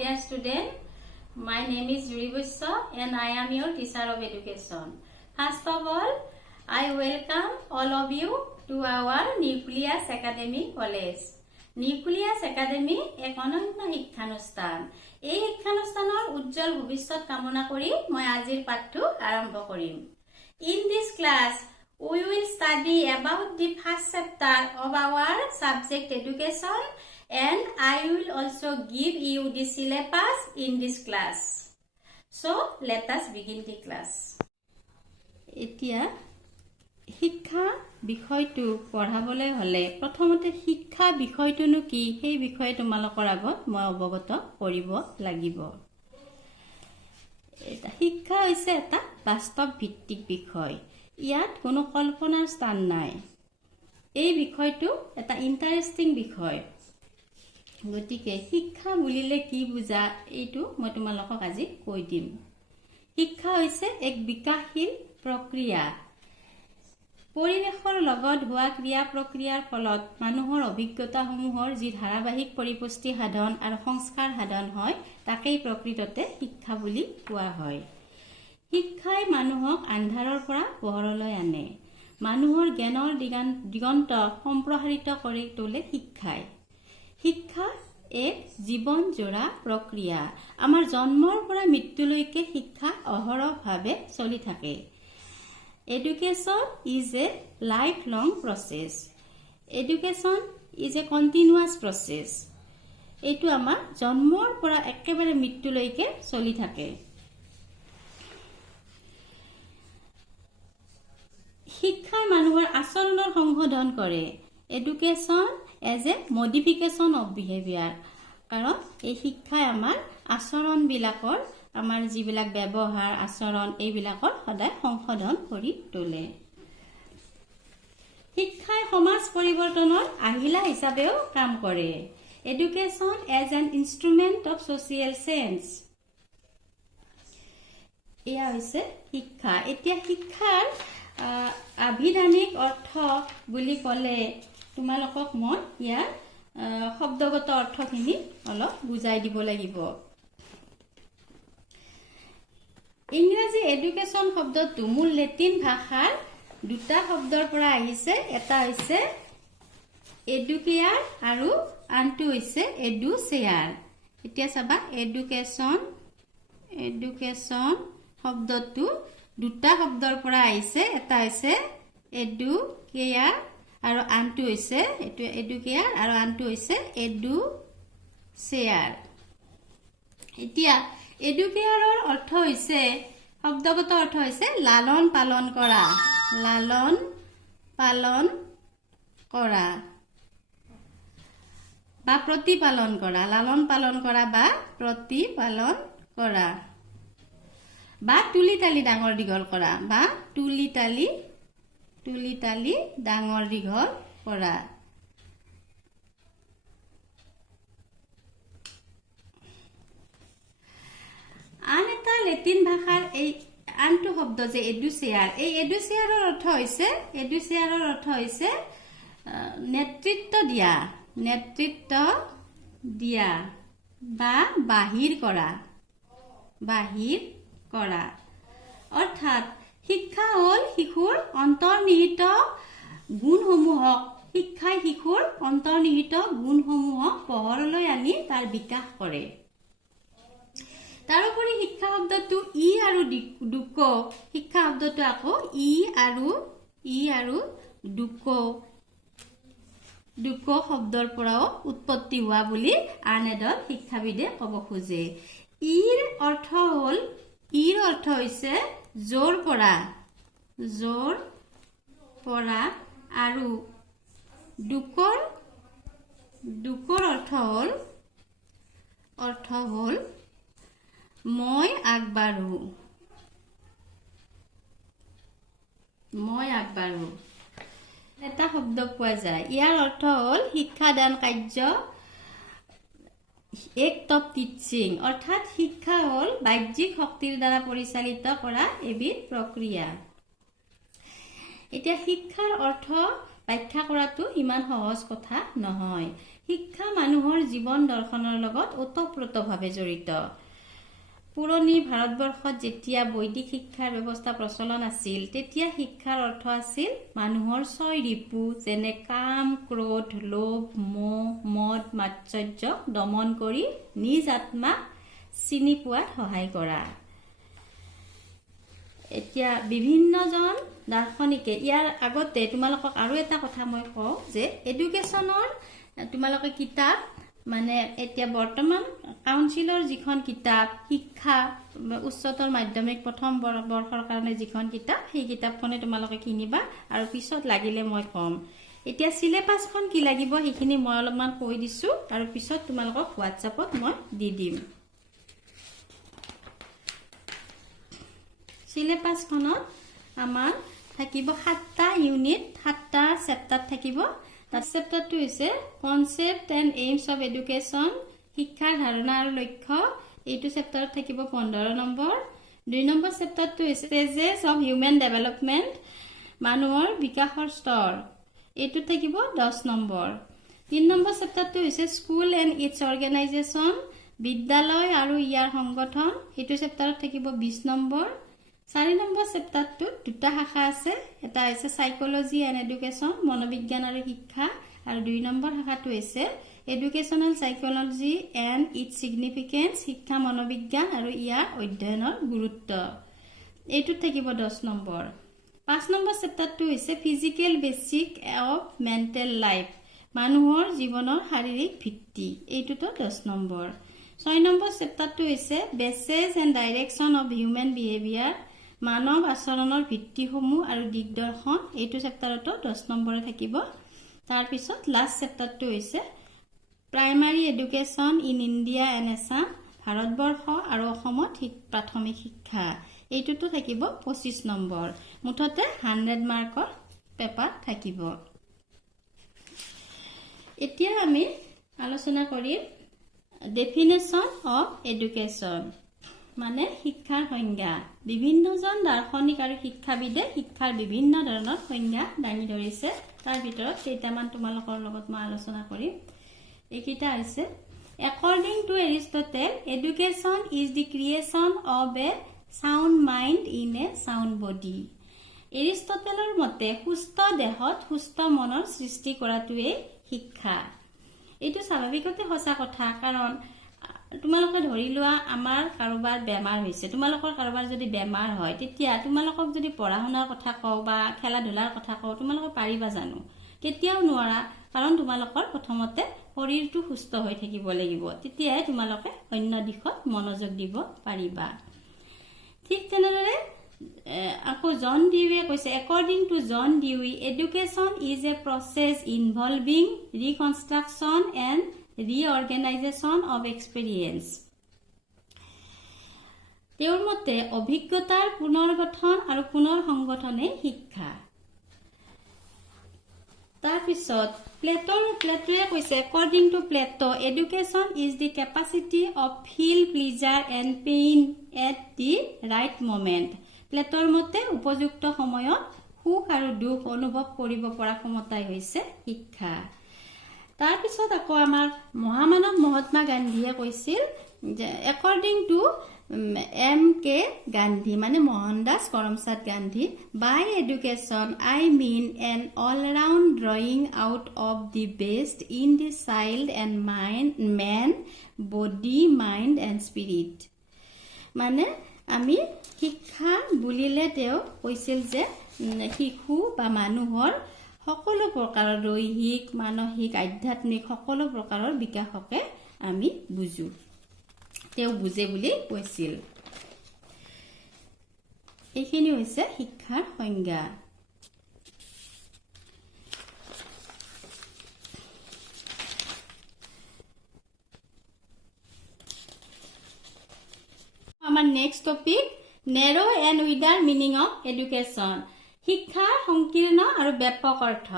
Dear student, my name is Juri Boissa and I am your teacher of education. First of all, I welcome all of you to our Nucleus Academy College. Nucleus Academy এক অনন্য শিক্ষানুষ্ঠান। এই শিক্ষানুষ্ঠানৰ উজ্জ্বল ভৱিষ্যত কামনা কৰি মই আজিৰ পাঠটো আৰম্ভ কৰিম। In this class, we will study about the first chapter of our subject education and I will also give you the syllabus in this class. So, let us begin the class. এতিয়া শিক্ষা বিষয়টো পঢ়াবলৈ হলে প্ৰথমতে শিক্ষা বিষয়টোনো কি সেই বিষয়ে তোমালোকৰ আগত মই অৱগত কৰিব লাগিব। এটা শিক্ষা হৈছে এটা বাস্তৱ ভিত্তিক বিষয়। ইয়াত কোনো কল্পনাৰ স্থান নাই। এই বিষয়টো এটা ইন্টাৰেষ্টিং বিষয়। গতিকে শিক্ষা বুলিলে কি বুজা এইটো মই তোমালোকক আজি কৈ দিম। শিক্ষা হৈছে এক বিকাশশীল প্ৰক্ৰিয়া। পৰিৱেশৰ লগত হোৱা ক্ৰিয়া প্ৰক্ৰিয়াৰ ফলত মানুহৰ অভিজ্ঞতাসমূহৰ যি ধাৰাবাহিক পৰিপুষ্টি সাধন আৰু সংস্কাৰ সাধন হয় তাকেই প্ৰকৃততে শিক্ষা বুলি কোৱা হয়। শিক্ষাই মানুহক আন্ধাৰৰ পৰা পোহৰলৈ আনে। মানুহৰ জ্ঞানৰ দিগন্ত সম্প্ৰসাৰিত কৰি তোলে শিক্ষাই। শিক্ষা এক জীৱনজোৰা প্ৰক্ৰিয়া। আমাৰ জন্মৰ পৰা মৃত্যুলৈকে শিক্ষা অহৰহভাৱে চলি থাকে। Education is a lifelong process. Education is a continuous process. এইটো আমাৰ জন্মৰ পৰা একেবাৰে মৃত্যুলৈকে চলি থাকে। শিক্ষাই মানুহৰ আচৰণৰ সংশোধন কৰে। Education as a modification of behavior. কাৰণ এই শিক্ষাই আমাৰ আচৰণবিলাকৰ আমাৰ যিবিলাক ব্যৱহাৰ আচৰণ এইবিলাকৰ সদায় সংশোধন কৰি তোলে। শিক্ষাই সমাজ পৰিৱৰ্তনৰ আহিলা হিচাপেও কাম কৰে। Education as an instrument of social change. এয়া হৈছে শিক্ষা। এতিয়া শিক্ষাৰ আভিধানিক অৰ্থ বুলি ক'লে তোমালোকক মই ইয়াৰ শব্দগত অৰ্থখিনি অলপ বুজাই দিব লাগিব। ইংৰাজী এডুকেশ্যন শব্দটো মূল লেটিন ভাষাৰ দুটা শব্দৰ পৰা আহিছে। এটা হৈছে এডুকেয়াৰ আৰু আনটো হৈছে এডুচেয়াৰ। এতিয়া চাবা এডুকেশ্যন শব্দটো দুটা শব্দৰ পৰা আহিছে। এটা হৈছে এডুকেয়াৰ আৰু আনটো হৈছে এডুকেয়াৰ আৰু আনটো হৈছে এডুচেয়াৰ। এতিয়া এডুকেয়াৰৰ অৰ্থ হৈছে শব্দগত অৰ্থ হৈছে লালন পালন কৰা। লালন পালন কৰা বা প্ৰতিপালন কৰা। লালন পালন কৰা বা প্ৰতিপালন কৰা বা তুলি তালি ডাঙৰ দীঘল কৰা বা তুলি তালি ডাঙৰ দীঘল কৰা। আন এটা লেটিন ভাষাৰ এই আনটো শব্দ যে এডুচেয়াৰ, এই এডুচেয়াৰৰ অৰ্থ হৈছে নেতৃত্ব দিয়া বা বাহিৰ কৰা। অৰ্থাৎ শিক্ষা হ'ল শিশুৰ অন্তৰ্নিহিত গুণসমূহক পোহৰলৈ আনি তাৰ বিকাশ কৰে। তাৰোপৰি শিক্ষা শব্দটো ই আৰু শিক্ষা শব্দটো আকৌ ই আৰু দুকো শব্দৰ পৰাও উৎপত্তি হোৱা বুলি আন এডল শিক্ষাবিদে ক'ব খোজে। ইৰ অৰ্থ হৈছে জোৰ পৰা আৰু দুকৰ অৰ্থ হ'ল মই আগবাঢ়ো। এটা শব্দ পোৱা যায়। ইয়াৰ অৰ্থ হ'ল শিক্ষাদান কাৰ্য এক্ট অফ টিচিং। অৰ্থাৎ শিক্ষা হ'ল বাহ্যিক শক্তিৰ দ্বাৰা পৰিচালিত কৰা এবিধ প্ৰক্ৰিয়া। এতিয়া শিক্ষাৰ অৰ্থ ব্যাখ্যা কৰাটো ইমান সহজ কথা নহয়। শিক্ষা মানুহৰ জীৱন দৰ্শনৰ লগত ওতঃপ্ৰোতভাৱে জড়িত। পুৰণি ভাৰতবৰ্ষত যেতিয়া বৈদিক শিক্ষাৰ ব্যৱস্থা প্ৰচলন আছিল তেতিয়া শিক্ষাৰ অৰ্থ আছিল মানুহৰ 6 ৰিপু যেনে কাম, ক্ৰোধ, লোভ, মোহ, মদ, মাৎসৰ্যক দমন কৰি নিজ আত্মাক চিনি পোৱাত সহায় কৰা। এতিয়া বিভিন্নজন দাৰ্শনিকে ইয়াৰ আগতে তোমালোকক আৰু এটা কথা মই কওঁ যে এডুকেশ্যনৰ তোমালোকে কিতাপ মানে এতিয়া বৰ্তমান কাউন্সিলৰ যিখন কিতাপ শিক্ষা উচ্চতৰ মাধ্যমিক প্ৰথম বৰ্ষৰ কাৰণে যিখন কিতাপ সেই কিতাপখনে তোমালোকে কিনিবা আৰু পিছত লাগিলে মই কম। এতিয়া সিলেবাসখন কি লাগিব সেইখিনি মই অলপমান কৈ দিছো আৰু পিছত তোমালোকক হোৱাটছআপত মই দি দিম। সিলেবাসখনত আমাৰ থাকিব 7টা ইউনিট 7টা চেপ্টাৰ থাকিব। তাৰ চেপ্টাৰটো হৈছে concept and AIIMS of education, শিক্ষাৰ ধাৰণা আৰু লক্ষ্য। এইটো চেপ্টাৰত থাকিব 15 নম্বৰ। 2 নম্বৰ চেপ্টাৰটো হৈছে ষ্টেজেছ অফ হিউমেন ডেভেলপমেণ্ট, মানুহৰ বিকাশৰ স্তৰ। এইটো থাকিব 10 নম্বৰ। 3 নম্বৰ চেপ্টাৰটো হৈছে স্কুল এণ্ড ইটছ অৰ্গেনাইজেশ্যন, বিদ্যালয় আৰু ইয়াৰ সংগঠন। এইটো চেপ্টাৰত থাকিব 20 নম্বৰ। 4 নম্বৰ চেপ্টাৰটোত 2টা শাখা আছে, এটা হৈছে সাইকোলজি এণ্ড এডুকেশ্যন, মনোবিজ্ঞান আৰু শিক্ষা, আৰু 2 নম্বৰ শাখাটো হৈছে educational psychology and its significance, শিক্ষা মনোবিজ্ঞান আৰু ইয়াৰ অধ্যয়নৰ গুৰুত্ব। এইটোত থাকিব 10 নম্বৰ। 5 নম্বৰ চেপ্টাৰটো হৈছে physical basic of mental life, মানুহৰ জীৱনৰ শাৰীৰিক ভিত্তি। এইটোতো 10 নম্বৰ। 6 নম্বৰ চেপ্টাৰটো হৈছে bases and direction of human behaviour, মানৱ আচৰণৰ ভিত্তিসমূহ আৰু দিগদৰ্শন। এইটো চেপ্টাৰতো 10 নম্বৰে থাকিব। তাৰপিছত লাষ্ট চেপ্টাৰটো হৈছে primary education in India and Assam, Bharatvarsha আৰু অসমত প্ৰাথমিক শিক্ষা। এইটোতো থাকিব 25 নম্বৰ। মুঠতে 100 মাৰ্কৰ পেপাৰ থাকিব। এতিয়া আমি আলোচনা কৰিম ডেফিনেশ্যন অফ এডুকেশ্যন, মানে শিক্ষাৰ সংজ্ঞা। বিভিন্নজন দাৰ্শনিক আৰু শিক্ষাবিদে শিক্ষাৰ বিভিন্ন ধৰণৰ সংজ্ঞা দাঙি ধৰিছে। তাৰ ভিতৰত কেইটামান তোমালোকৰ লগত মই আলোচনা কৰিম। এইকেইটা হৈছে according to Aristotle, education is the creation of a sound mind in a sound body. এৰিষ্টটেলৰ মতে সুস্থ দেহত সুস্থ মনৰ সৃষ্টি কৰাটোৱেই শিক্ষা। এইটো স্বাভাৱিকতে সঁচা কথা, কাৰণ তোমালোকে ধৰি লোৱা আমাৰ কাৰোবাৰ বেমাৰ হৈছে, তোমালোকৰ কাৰোবাৰ যদি বেমাৰ হয় তেতিয়া তোমালোকক যদি পঢ়া শুনাৰ কথা কওঁ বা খেলা ধূলাৰ কথা কওঁ তোমালোকে পাৰিবা জানো? কেতিয়াও নোৱাৰা, কাৰণ তোমালোকৰ প্ৰথমতে শৰীৰটো সুস্থ হৈ থাকিব লাগিব, তেতিয়াহে তোমালোকে অন্য দিশত মনোযোগ দিব পাৰিবা। ঠিক তেনেদৰে আকৌ জন ডিউৱে কৈছে according to John Dewey education is a process involving reconstruction and reorganisation of experience. তেওঁৰ মতে অভিজ্ঞতাৰ পুনৰ্গঠন আৰু পুনৰ সংগঠনে শিক্ষা। তাৰপিছত প্লেটোৱে কৈছে according to Plato education is the capacity of feel pleasure and pain at the right moment. প্লেটোৰ মতে উপযুক্ত সময়ত সুখ আৰু দুখ অনুভৱ কৰিব পৰা ক্ষমতাই হৈছে শিক্ষা। তাৰপিছত আকৌ আমাৰ মহামানৱ মহাত্মা গান্ধীয়ে কৈছিল যে একৰ্ডিং টু MK গান্ধী, মানে Mohandas Karamchand Gandhi, by education I mean an all round drawing out of the best in the child and man body mind and spirit. মানে আমি শিক্ষা বুলিলে তেওঁ কৈছিল যে শিশু বা মানুহৰ সকলো প্ৰকাৰৰ দৈহিক, মানসিক, আধ্যাত্মিক সকলো প্ৰকাৰৰ বিকাশকে আমি বুজো, তেওঁ বুজে বুলি কৈছিল। এইখিনি হৈছে শিক্ষাৰ সংজ্ঞা। আমাৰ next topic narrow and weeder meaning of education, শিক্ষাৰ সংকীৰ্ণ আৰু ব্যাপক অৰ্থ।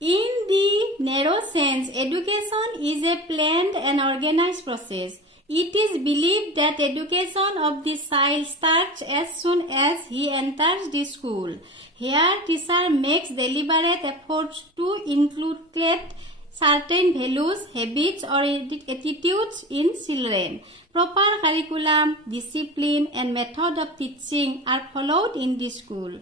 In the narrow sense, education is a planned and organized process. It is believed that education of the child starts as soon as he enters the school. Here, teacher makes deliberate efforts to inculcate certain values, habits or attitudes in children. Proper curriculum, discipline and method of teaching are followed in the school.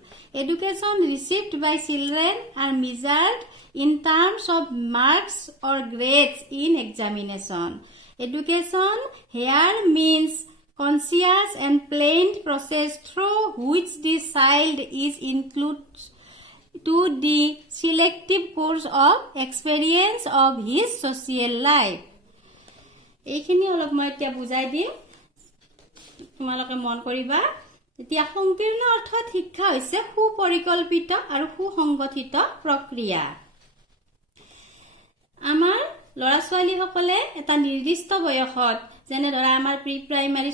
Education received by children are measured in terms of marks or grades in examination. Education here means conscious and planned process through which the child is included to the selective course of experience of his social life. এইখিনি অলপ মই এতিয়া বুজাই দিম, তোমালোকে মন কৰিবা। এতিয়া সংকীৰ্ণ অৰ্থত শিক্ষা হৈছে সুপৰিকল্পিত আৰু সুসংগঠিত প্ৰক্ৰিয়া। আমাৰ ল'ৰা ছোৱালীসকলে এটা নিৰ্দিষ্ট বয়সত, যেনে ধৰা আমাৰ প্ৰি প্ৰাইমাৰী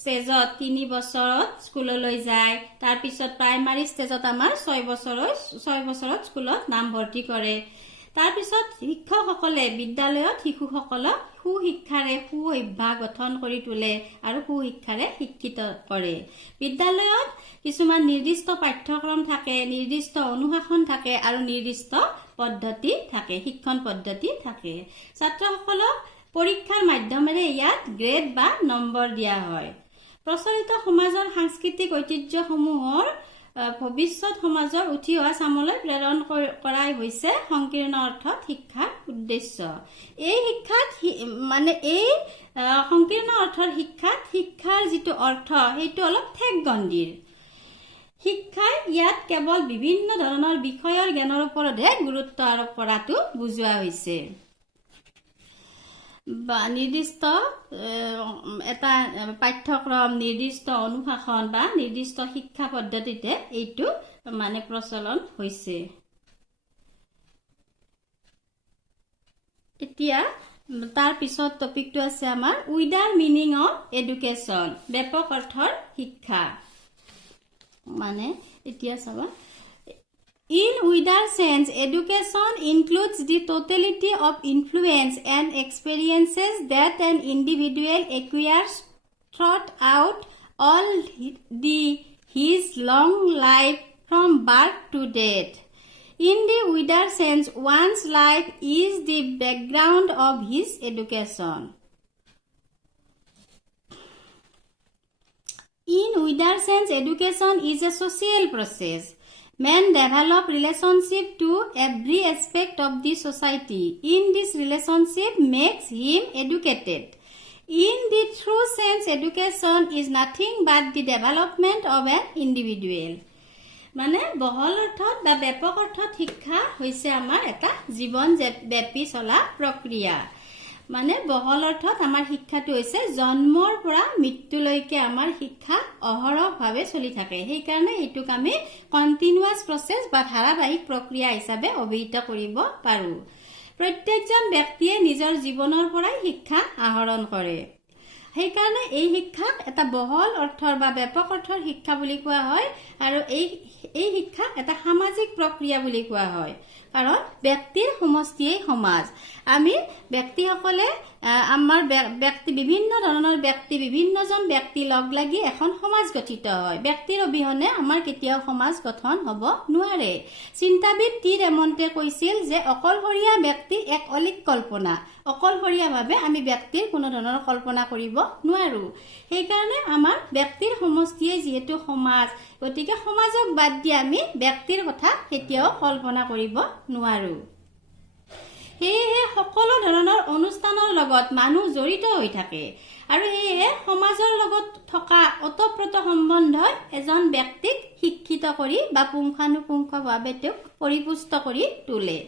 ষ্টেজত 3 বছৰত স্কুললৈ যায়, তাৰপিছত প্ৰাইমাৰী ষ্টেজত আমাৰ 6 বছৰত স্কুলত নাম ভৰ্তি কৰে। তাৰপিছত শিক্ষকসকলে বিদ্যালয়ত শিশুসকলক সুশিক্ষাৰে সু অভ্যাস গঠন কৰি তোলে আৰু সুশিক্ষাৰে শিক্ষিত কৰে। বিদ্যালয়ত কিছুমান নিৰ্দিষ্ট পাঠ্যক্ৰম থাকে, নিৰ্দিষ্ট অনুশাসন থাকে আৰু নিৰ্দিষ্ট পদ্ধতি থাকে, শিক্ষণ পদ্ধতি থাকে। ছাত্ৰসকলক পৰীক্ষাৰ মাধ্যমেৰে ইয়াত গ্ৰেড বা নম্বৰ দিয়া হয়। প্ৰচলিত সমাজৰ সাংস্কৃতিক ঐতিহ্যসমূহৰ ভৱিষ্যত সমাজৰ উঠি অহা চামলৈ প্ৰেৰণ কৰাই হৈছে সংকীৰ্ণ অৰ্থত শিক্ষাৰ উদ্দেশ্য। এই শিক্ষাত এই সংকীৰ্ণ অৰ্থৰ শিক্ষাৰ যিটো অৰ্থ সেইটো অলপ ঠেকগণ্ডিৰ। শিক্ষাই ইয়াত কেৱল বিভিন্ন ধৰণৰ বিষয়ৰ জ্ঞানৰ ওপৰতহে গুৰুত্ব আৰোপ কৰাটো বুজোৱা হৈছে। বা নিৰ্দিষ্ট এটা পাঠ্যক্ৰম, নিৰ্দিষ্ট অনুশাসন বা নিৰ্দিষ্ট শিক্ষা পদ্ধতিতে এইটো প্ৰচলন হৈছে। এতিয়া তাৰ পিছত টপিকটো আছে আমাৰ উইডাৰ মিনিং অফ এডুকেশ্যন, ব্যাপক অৰ্থৰ শিক্ষা। এতিয়া চাবা, in wider sense, education includes the totality of influence and experiences that an individual acquires throughout all his long life from birth to death. In the wider sense, one's life is the background of his education. In wider sense, education is a social process. Men develop relationship to every aspect of the society. In this relationship makes him educated. In the true sense, education is nothing but the development of an individual. বহল অৰ্থত বা ব্যাপক অৰ্থত শিক্ষা হৈছে আমাৰ এটা জীৱন ব্যাপী চলা প্ৰক্ৰিয়া। বহল অৰ্থত আমাৰ শিক্ষাটো হৈছে জন্মৰ পৰা মৃত্যুলৈকে আমাৰ শিক্ষা অহৰহভাৱে চলি থাকে। সেইকাৰণে এইটোক আমি কণ্টিনিউৱাছ প্ৰচেছ বা ধাৰাবাহিক প্ৰক্ৰিয়া হিচাপে অভিহিত কৰিব পাৰোঁ। প্ৰত্যেকজন ব্যক্তিয়ে নিজৰ জীৱনৰ পৰাই শিক্ষা আহৰণ কৰে। সেইকাৰণে এই শিক্ষাক এটা বহল অৰ্থৰ বা ব্যাপক অৰ্থৰ শিক্ষা বুলি কোৱা হয় আৰু এই শিক্ষাক এটা সামাজিক প্ৰক্ৰিয়া বুলি কোৱা হয়। কাৰণ ব্যক্তিৰ সমষ্টিয়েই সমাজ। আমি ব্যক্তিসকলে আমাৰ বিভিন্ন ধৰণৰ বিভিন্নজন ব্যক্তি লগ লাগি এখন সমাজ গঠিত হয়। ব্যক্তিৰ অবিহনে আমাৰ কেতিয়াও সমাজ গঠন হ'ব নোৱাৰে। চিন্তাবিদ টি ৰেমণ্টে কৈছিল যে অকলশৰীয়া ব্যক্তি এক অলিক কল্পনা। অকলশৰীয়াভাৱে আমি ব্যক্তিৰ কোনো ধৰণৰ কল্পনা কৰিব নোৱাৰো। সেইকাৰণে আমাৰ ব্যক্তিৰ সমষ্টিয়ে যিহেতু সমাজ, গতিকে সমাজক বাদ দি আমি ব্যক্তিৰ কথা কেতিয়াও কল্পনা কৰিব নোৱাৰো। সেয়েহে সকলো ধৰণৰ অনুষ্ঠানৰ লগত মানুহ জড়িত হৈ থাকে আৰু সেয়েহে সমাজৰ লগত থকা ওতঃপ্ৰোত সম্বন্ধই এজন ব্যক্তিক শিক্ষিত কৰি বা পুংখানুপুংখভাৱে তেওঁক পৰিপুষ্ট কৰি তোলে।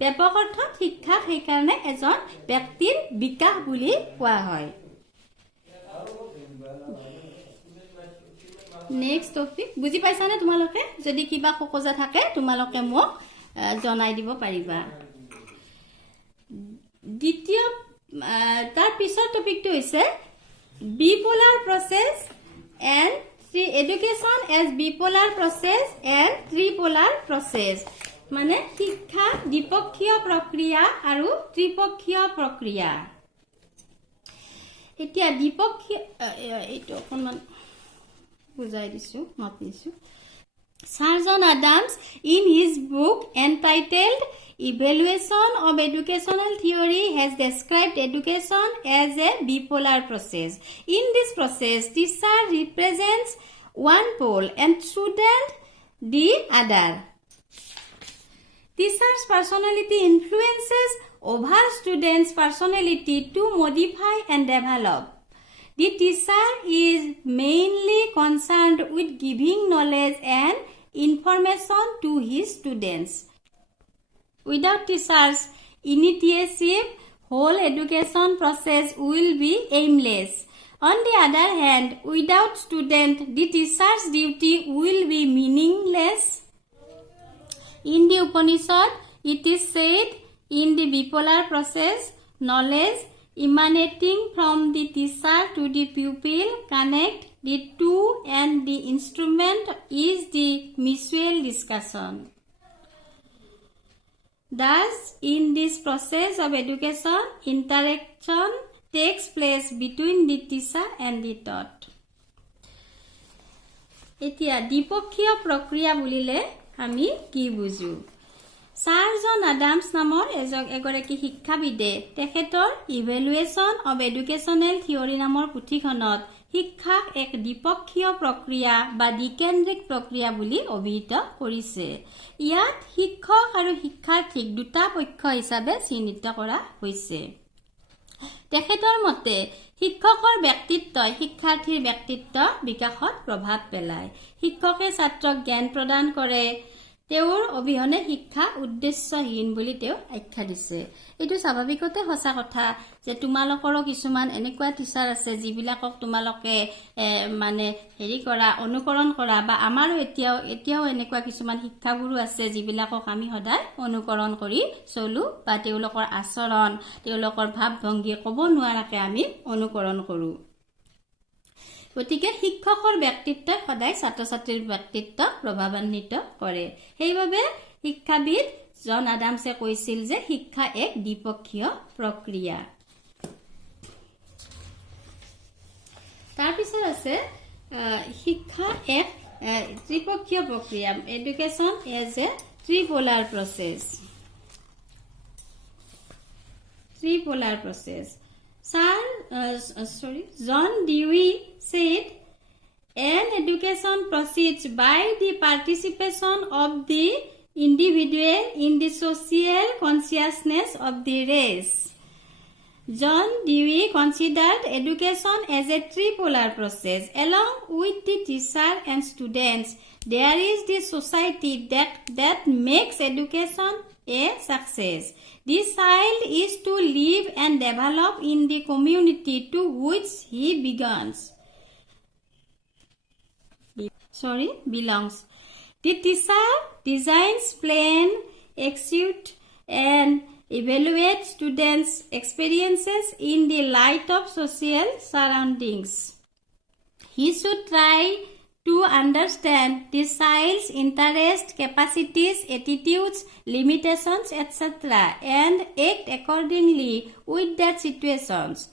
ব্যাপক অৰ্থত শিক্ষাক সেইকাৰণে এজন ব্যক্তিৰ বিকাশ বুলি কোৱা হয়। নেক্সট টপিক বুজি পাইছানে তোমালোকে? যদি কিবা খোকোজা থাকে তোমালোকে মোক জনাই দিব পাৰিবা। দ্বিতীয় তাৰ পিছৰ টপিকটো হৈছে bipolar process and education as bipolar process and tripolar process. শিক্ষা দ্বিপক্ষীয় প্ৰক্ৰিয়া আৰু ত্ৰিপক্ষীয় প্ৰক্ৰিয়া। এতিয়া দ্বিপক্ষীয় এইটো অকণমান বুজাই দিছো, মাতিছো। Sir John Adams, in his book entitled Evaluation of Educational Theory, has described education as a bipolar process. In this process, teacher represents one pole and student the other. Teacher's personality influences over students' personality to modify and develop. The teacher is mainly concerned with giving knowledge and information to his students. Without teachers' initiative, whole education process will be aimless. On the other hand, without student, the teacher's duty will be meaningless. In the Upanishad, it is said, in the bipolar process, knowledge emanating from the teacher to the pupil connect the two and the instrument is the mutual discussion. Thus, in this process of education, interaction takes place between the teacher and the taught. এতিয়া দ্বিপক্ষীয় প্ৰক্ৰিয়া বুলিলে আমি কি বুজো? Sir John Adams নামৰ এগৰাকী শিক্ষাবিদে তেখেতৰ ইভেলুৱেশ্যন অৱ এডুকেশ্যনেল থিয়ৰী নামৰ পুথিখনত শিক্ষাক এক দ্বিপক্ষীয় প্ৰক্ৰিয়া বা দ্বিকেন্দ্ৰিক প্ৰক্ৰিয়া বুলি অভিহিত কৰিছে। ইয়াত শিক্ষক আৰু শিক্ষাৰ্থীক দুটা পক্ষ হিচাপে চিহ্নিত কৰা হৈছে। তেখেতৰ মতে শিক্ষকৰ ব্যক্তিত্বই শিক্ষাৰ্থীৰ ব্যক্তিত্ব বিকাশত প্ৰভাৱ পেলায়। শিক্ষকে ছাত্ৰক জ্ঞান প্ৰদান কৰে, তেওঁৰ অবিহনে শিক্ষা উদ্দেশ্যহীন বুলি তেওঁ আখ্যা দিছে। এইটো স্বাভাৱিকতে সঁচা কথা যে তোমালোকৰো কিছুমান এনেকুৱা টিচাৰ আছে যিবিলাকক তোমালোকে মানে অনুকৰণ কৰা, বা আমাৰো এতিয়াও এনেকুৱা কিছুমান শিক্ষাগুৰু আছে যিবিলাকক আমি সদায় অনুকৰণ কৰি চলো, বা তেওঁলোকৰ আচৰণ, তেওঁলোকৰ ভাৱ ভংগী ক'ব নোৱাৰাকে আমি অনুকৰণ কৰোঁ। গতিকে শিক্ষকৰ ব্যক্তিত্বই সদায় ছাত্ৰ ছাত্ৰীৰ ব্যক্তিত্বক প্ৰভাৱান্বিত কৰে। সেইবাবে শিক্ষাবিদ জন আদামছে কৈছিল যে শিক্ষা এক দ্বিপক্ষীয় প্ৰক্ৰিয়া। তাৰপিছত আছে শিক্ষা এক ত্ৰিপক্ষীয় প্ৰক্ৰিয়া, education as a tripolar process. Tripolar process. John Dewey said, an education proceeds by the participation of the individual in the social consciousness of the race. John Dewey considered education as a tripolar process. Along with the teacher and students, there is the society that makes education a success. The child is to live and develop in the community to which he belongs. The teacher designs, plans, executes, and evaluates students' experiences in the light of social surroundings. He should try to understand the child's interests, capacities, attitudes, limitations, etc. and act accordingly with their situations.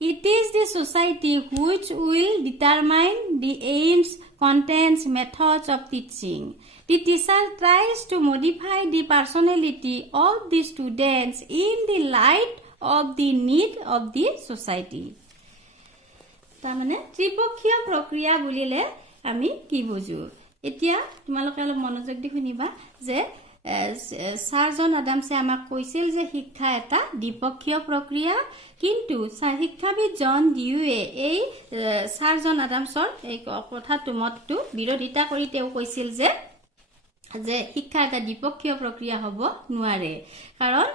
It is the society which will determine the aims, contents, methods of teaching. The teacher tries to modify the personality of the students in the light of the need of the society. তাৰমানে ত্ৰিপক্ষীয় প্ৰক্ৰিয়া বুলিলে আমি কি বুজো? এতিয়া তোমালোকে অলপ মনোযোগ দি শুনিবা যে ছাৰ জন আদামছে আমাক কৈছিল যে শিক্ষা এটা দ্বিপক্ষীয় প্ৰক্ৰিয়া, কিন্তু শিক্ষাবিদ জন ডিউৱে এই ছাৰ জন আদামছৰ এই কথাটো মতটো বিৰোধিতা কৰি তেওঁ কৈছিল যে শিক্ষা এটা দ্বিপক্ষীয় প্ৰক্ৰিয়া হ'ব নোৱাৰে, কাৰণ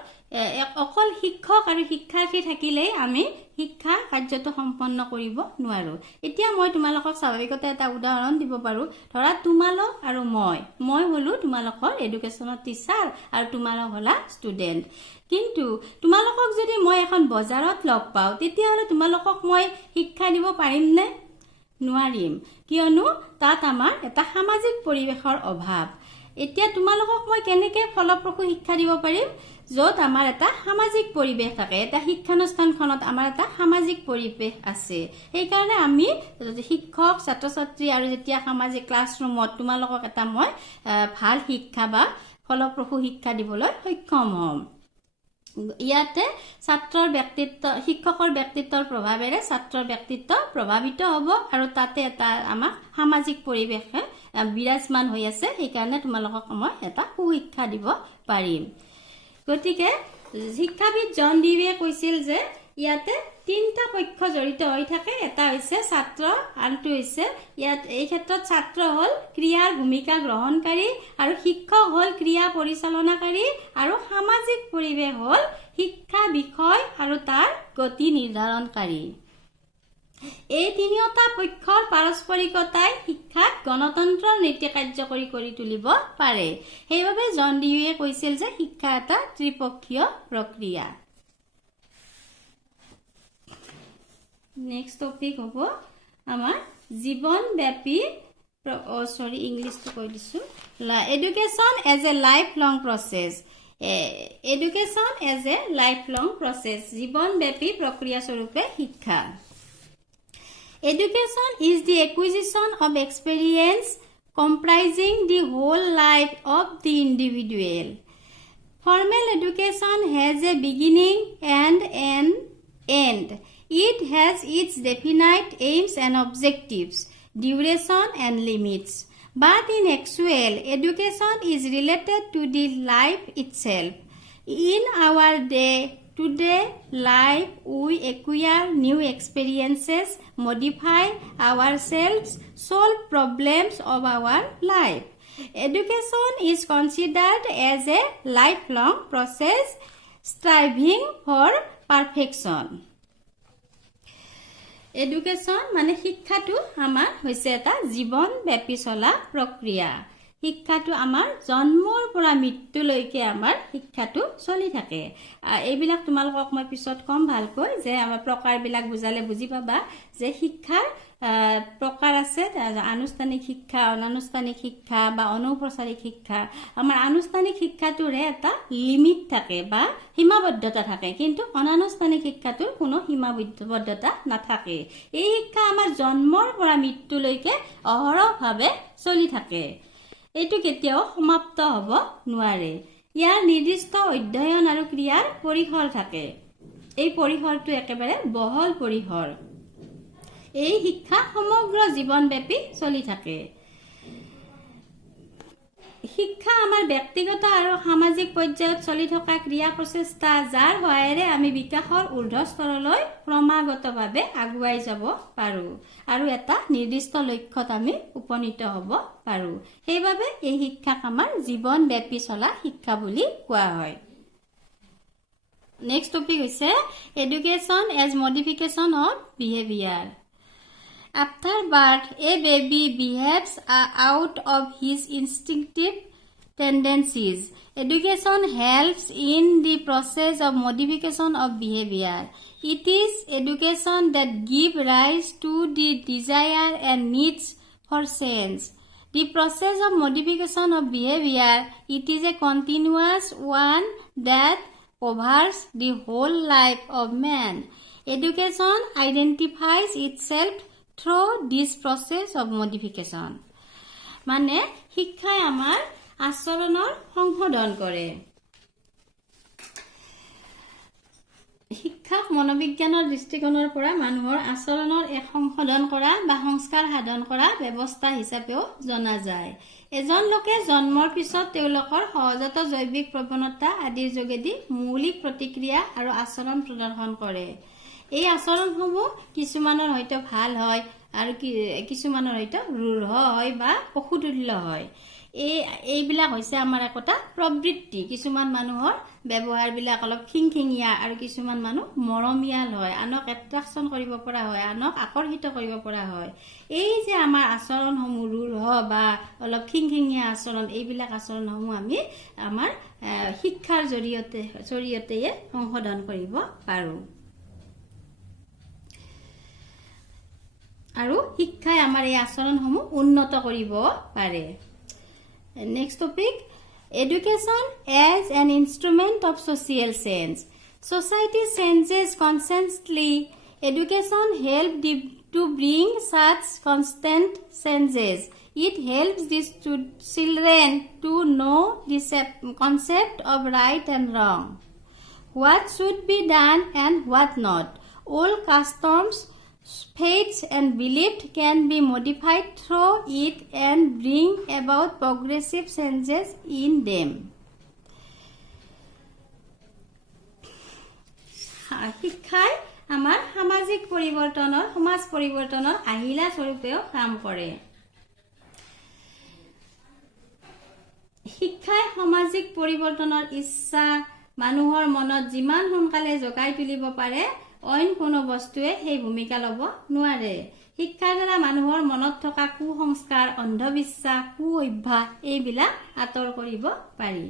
অকল শিক্ষক আৰু শিক্ষাৰ্থী থাকিলেই আমি শিক্ষা কাৰ্যটো সম্পন্ন কৰিব নোৱাৰো। এতিয়া মই তোমালোকক স্বাভাৱিকতে এটা উদাহৰণ দিব পাৰো। ধৰা তোমালোক আৰু মই হলো তোমালোকৰ এডুকেশ্যনৰ টিচাৰ আৰু তোমালোক হলা ষ্টুডেণ্ট। কিন্তু তোমালোকক যদি মই এখন বজাৰত লগ পাওঁ তেতিয়াহ'লে তোমালোকক মই শিক্ষা দিব পাৰিমনে? নোৱাৰিম, কিয়নো তাত আমাৰ এটা সামাজিক পৰিৱেশৰ অভাৱ। এতিয়া তোমালোকক মই কেনেকৈ ফলপ্ৰসূ শিক্ষা দিব পাৰিম? য'ত আমাৰ এটা সামাজিক পৰিৱেশ থাকে এটা শিক্ষানুষ্ঠানখনত আমাৰ এটা সামাজিক পৰিৱেশ আছে সেইকাৰণে আমি শিক্ষক ছাত্ৰ ছাত্ৰী আৰু যেতিয়া সামাজিক ক্লাছৰুমত তোমালোকক এটা মই ভাল শিক্ষা বা ফলপ্ৰসূ শিক্ষা দিবলৈ সক্ষম হ'ম ইয়াতে ছাত্ৰৰ ব্যক্তিত্ব শিক্ষকৰ ব্যক্তিত্বৰ প্ৰভাৱেৰে ছাত্ৰৰ ব্যক্তিত্ব প্ৰভাৱিত হ'ব আৰু তাতে এটা আমাক সামাজিক পৰিৱেশে বিৰাজমান হৈ আছে সেইকাৰণে তোমালোকক মই এটা সুশিক্ষা দিব পাৰিম গতিকে শিক্ষাবিদ জন ডিউৱে কৈছিল যে ইয়াতে তিনটা পক্ষ জড়িত হৈ থাকে এটা হৈছে ছাত্ৰ আনটো হৈছে ইয়াত এই ক্ষেত্ৰত ছাত্ৰ হ'ল ক্ৰিয়াৰ ভূমিকা গ্ৰহণকাৰী আৰু শিক্ষক হ'ল ক্ৰিয়া পৰিচালনাকাৰী আৰু সামাজিক পৰিৱেশ হ'ল শিক্ষা বিষয় আৰু তাৰ গতি নিৰ্ধাৰণকাৰী এই তিনিওটা পক্ষৰ পাৰস্পৰিকতাই শিক্ষাক গণতন্ত্ৰৰ নীতি কাৰ্যকৰী কৰি তুলিব পাৰে সেইবাবে জন ডিউৱে কৈছিল যে শিক্ষা এটা ত্ৰিপক্ষীয় প্ৰক্ৰিয়া নেক্সট টপিক হ'ব আমাৰ জীৱনব্যাপী ইংলিছটো কৈ দিছো education as a life long process education as a life long process জীৱনব্যাপী প্ৰক্ৰিয়া স্বৰূপে শিক্ষা Education is the acquisition of experience comprising the whole life of the individual. Formal education has a beginning and an end. It has its definite aims and objectives, duration and limits. But in actual, education is related to the life itself. In our today life, we acquire new experiences, modify ourselves, solve problems of our life. Education is considered as a lifelong process, striving for perfection. Education মানে শিক্ষাটো আমাৰ হৈছে এটা জীৱনব্যাপী চলা প্ৰক্ৰিয়া শিক্ষাটো আমাৰ জন্মৰ পৰা মৃত্যুলৈকে আমাৰ শিক্ষাটো চলি থাকে এইবিলাক তোমালোকক মই পিছত কম ভালকৈ যে আমাৰ প্ৰকাৰবিলাক বুজালে বুজি পাবা যে শিক্ষাৰ প্ৰকাৰ আছে আনুষ্ঠানিক শিক্ষা অনানুষ্ঠানিক শিক্ষা বা অনৌপচাৰিক শিক্ষা আমাৰ আনুষ্ঠানিক শিক্ষাটোৰে এটা লিমিট থাকে বা সীমাবদ্ধতা থাকে কিন্তু অনানুষ্ঠানিক শিক্ষাটোৰ কোনো সীমাবদ্ধতা নাথাকে এই শিক্ষা আমাৰ জন্মৰ পৰা মৃত্যুলৈকে অহৰহভাৱে চলি থাকে এইটো কেতিয়াও সমাপ্ত হ'ব নোৱাৰে ইয়াৰ নিৰ্দিষ্ট অধ্যয়ন আৰু ক্ৰিয়াৰ পৰিসৰ থাকে এই পৰিসৰটো একেবাৰে বহল পৰিসৰ এই শিক্ষা সমগ্ৰ জীৱনব্যাপী চলি থাকে শিক্ষা আমাৰ ব্যক্তিগত আৰু সামাজিক পৰ্যায়ত চলি থকা ক্ৰিয়া প্ৰচেষ্টা যাৰ সহায়েৰে আমি বিকাশৰ ঊৰ্ধ্ব স্তৰলৈ ক্ৰমাগতভাৱে আগুৱাই যাব পাৰো আৰু এটা নিৰ্দিষ্ট লক্ষ্যত আমি উপনীত হ'ব পাৰো সেইবাবে এই শিক্ষাক আমাৰ জীৱনব্যাপী চলা শিক্ষা বুলি কোৱা হয় নেক্সট টপিক হৈছে education as modification of behaviour After birth, a baby behaves out of his instinctive tendencies. Education helps in the process of modification of behavior. It is education that gives rise to the desire and needs for change. The process of modification of behavior, it is a continuous one that covers the whole life of man. Education identifies itself through this process of modification মানে শিক্ষাই আমাৰ আচৰণৰ সংশোধন কৰে শিক্ষাক মনোবিজ্ঞানৰ দৃষ্টিকোণৰ পৰা মানুহৰ আচৰণৰ এক সংশোধন কৰা বা সংস্কাৰ সাধন কৰা ব্যৱস্থা হিচাপেও জনা যায় এজন লোকে জন্মৰ পিছত তেওঁলোকৰ সহজাত জৈৱিক প্ৰৱণতা আদিৰ যোগেদি মৌলিক প্ৰতিক্ৰিয়া আৰু আচৰণ প্ৰদৰ্শন কৰে এই আচৰণসমূহ কিছুমানৰ হয়তো ভাল হয় আৰু কিছুমানৰ হয়তো ৰুঢ় হয় বা পশুতুল্য হয় এইবিলাক হৈছে আমাৰ একটা প্ৰবৃত্তি কিছুমান মানুহৰ ব্যৱহাৰবিলাক অলপ খিংখিঙীয়া আৰু কিছুমান মানুহ মৰমিয়াল হয় আনক এট্ৰাকচন কৰিব পৰা হয় আনক আকৰ্ষিত কৰিব পৰা হয় এই যে আমাৰ আচৰণসমূহ ৰুঢ় বা অলপ খিংখিঙীয়া আচৰণ এইবিলাক আচৰণসমূহ আমি আমাৰ শিক্ষাৰ জৰিয়তে সংশোধন কৰিব পাৰো আৰু শিক্ষাই আমাৰ এই আচৰণসমূহ উন্নত কৰিব পাৰে next topic Education as an instrument of social change. Society changes constantly. Education helps to bring such constant changes. It helps these children to know the concept of right and wrong, what should be done and what not. All customs, faiths and beliefs can be modified through it and bring about progressive changes in them. শিক্ষাই আমাৰ সামাজিক পৰিৱৰ্তনৰ সমাজ পৰিৱৰ্তনৰ আহিলা স্বৰূপেও কাম কৰে। শিক্ষাই সামাজিক পৰিৱৰ্তনৰ ইচ্ছা মানুহৰ মনত যিমান সোনকালে জগাই তুলিব পাৰে অইন কোনো বস্তুৱে সেই ভূমিকা ল'ব নোৱাৰে। শিক্ষাৰ দ্বাৰা মানুহৰ মনত থকা কুসংস্কাৰ, অন্ধবিশ্বাস, কুঅভ্যাস এইবিলাক আঁতৰ কৰিব পাৰি।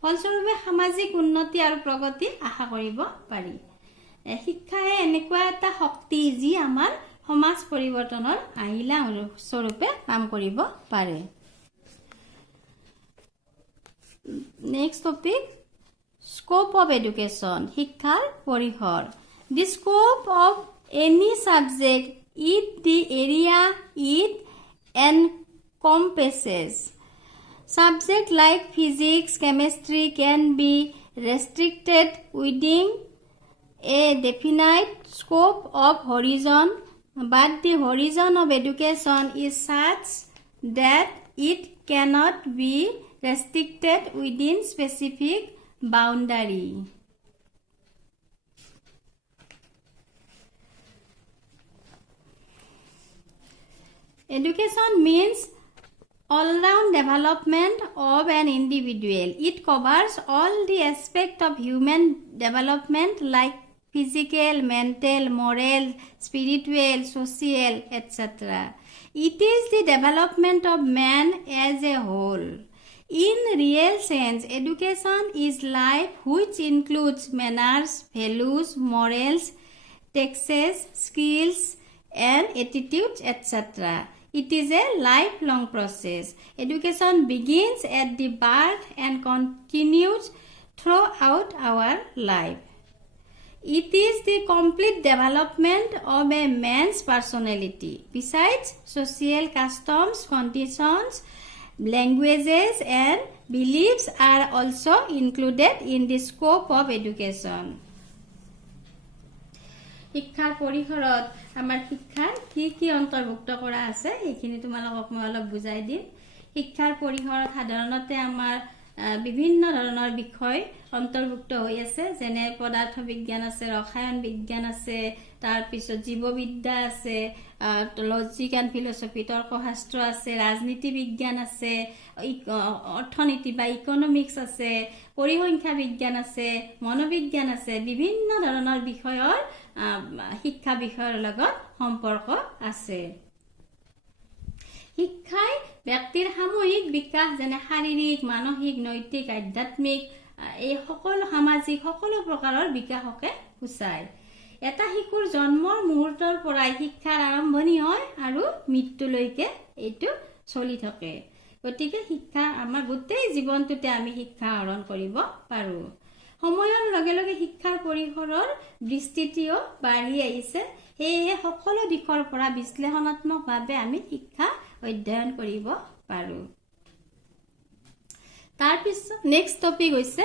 ফলস্বৰূপে সামাজিক উন্নতি আৰু প্ৰগতি আশা কৰিব পাৰি। শিক্ষাই এনেকুৱা এটা শক্তি যি আমাৰ সমাজ পৰিৱৰ্তনৰ আহিলা স্বৰূপে কাম কৰিব পাৰে। Next topic, scope of education, শিক্ষাৰ পৰিসৰ। The scope of any subject is the area it encompasses. Subjects like physics, chemistry can be restricted within a definite scope of horizon, but the horizon of education is such that it cannot be restricted within specific boundary. Education means all-round development of an individual. It covers all the aspects of human development like physical, mental, moral, spiritual, social, etc. It is the development of man as a whole. In real sense, education is life which includes manners, values, morals, texts, skills, and attitudes, etc. It is a lifelong process. Education begins at the birth and continues throughout our life. It is the complete development of a man's personality. Besides, social customs, conditions, languages, and beliefs are also included in the scope of education. শিক্ষাৰ পৰিসৰত আমাৰ শিক্ষাৰ কি অন্তৰ্ভুক্ত কৰা আছে এইখিনি তোমালোকক মই অলপ বুজাই দিম। শিক্ষাৰ পৰিসৰত সাধাৰণতে আমাৰ বিভিন্ন ধৰণৰ বিষয় অন্তৰ্ভুক্ত হৈ আছে, যেনে পদাৰ্থ বিজ্ঞান আছে, ৰসায়ন বিজ্ঞান আছে, তাৰ পিছত জীৱবিদ্যা আছে, লজিক এণ্ড ফিলচফি তৰ্কশাস্ত্ৰ আছে, ৰাজনীতি বিজ্ঞান আছে, অৰ্থনীতি বা ইকনমিক্স আছে, পৰিসংখ্যা বিজ্ঞান আছে, মনোবিজ্ঞান আছে। বিভিন্ন ধৰণৰ বিষয়ৰ শিক্ষা বিষয়ৰ লগত সম্পৰ্ক আছে। শিক্ষাই ব্যক্তিৰ সামূহিক বিকাশ যেনে শাৰীৰিক, মানসিক, নৈতিক, আধ্যাত্মিক এই সকলো সামাজিক সকলো প্ৰকাৰৰ বিকাশকে সূচায়। এটা শিশুৰ জন্মৰ মুহূৰ্তৰ পৰাই শিক্ষাৰ আৰম্ভণি হয় আৰু মৃত্যুলৈকে এইটো চলি থাকে। গতিকে শিক্ষা আমাৰ গোটেই জীৱনটোতে আমি শিক্ষা আহৰণ কৰিব পাৰোঁ। সময়ৰ লগে লগে শিক্ষাৰ পৰিসৰৰ বিস্তৃতিও বাঢ়ি আহিছে। সেয়ে সকলো দিশৰ পৰা বিশ্লেষণাত্মকভাৱে আমি শিক্ষা অধ্যয়ন কৰিব পাৰোঁ। তাৰপিছত নেক্সট টপিক হৈছে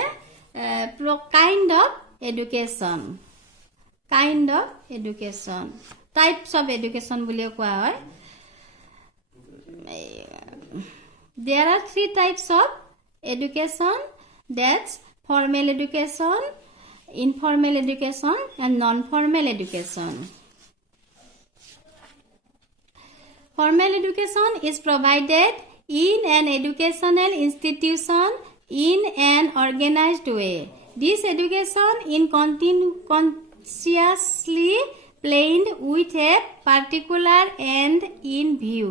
kind of education. Kind of education, types of education বুলিও কোৱা হয়। There are 3 types of education, that's formal education, informal education, and non-formal education. Formal education is provided in an educational institution in an organized way. This education is consciously planned with a particular end in view.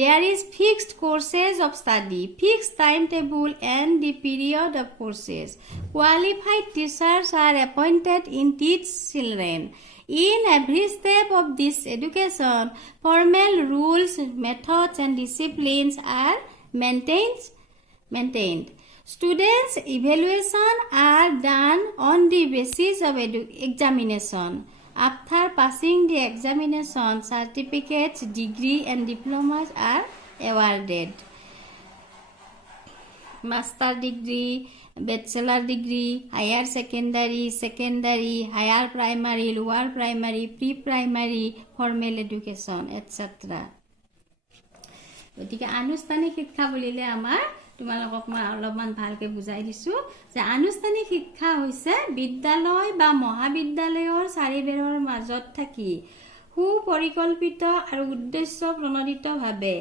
There is fixed courses of study, fixed timetable, and the period of courses. Qualified teachers are appointed in teach children. In every step of this education, formal rules, methods, and disciplines are maintained. Students' evaluation are done on the basis of examination. After passing the examination, certificates, degree and diplomas are awarded. Master degree, bachelor degree, higher secondary, higher primary, lower primary, pre-primary, formal education, etc. গতিকে আনুষ্ঠানিক শিক্ষা বুলিলে আমাৰ তোমালোকক মই অলপমান ভালকে বুজাই দিছো যে আনুষ্ঠানিক শিক্ষা হৈছে বিদ্যালয় বা মহাবিদ্যালয়ৰ চাৰিবেৰৰ মাজত থাকি সুপৰিকল্পিত আৰু উদ্দেশ্য প্ৰণোদিতভাৱে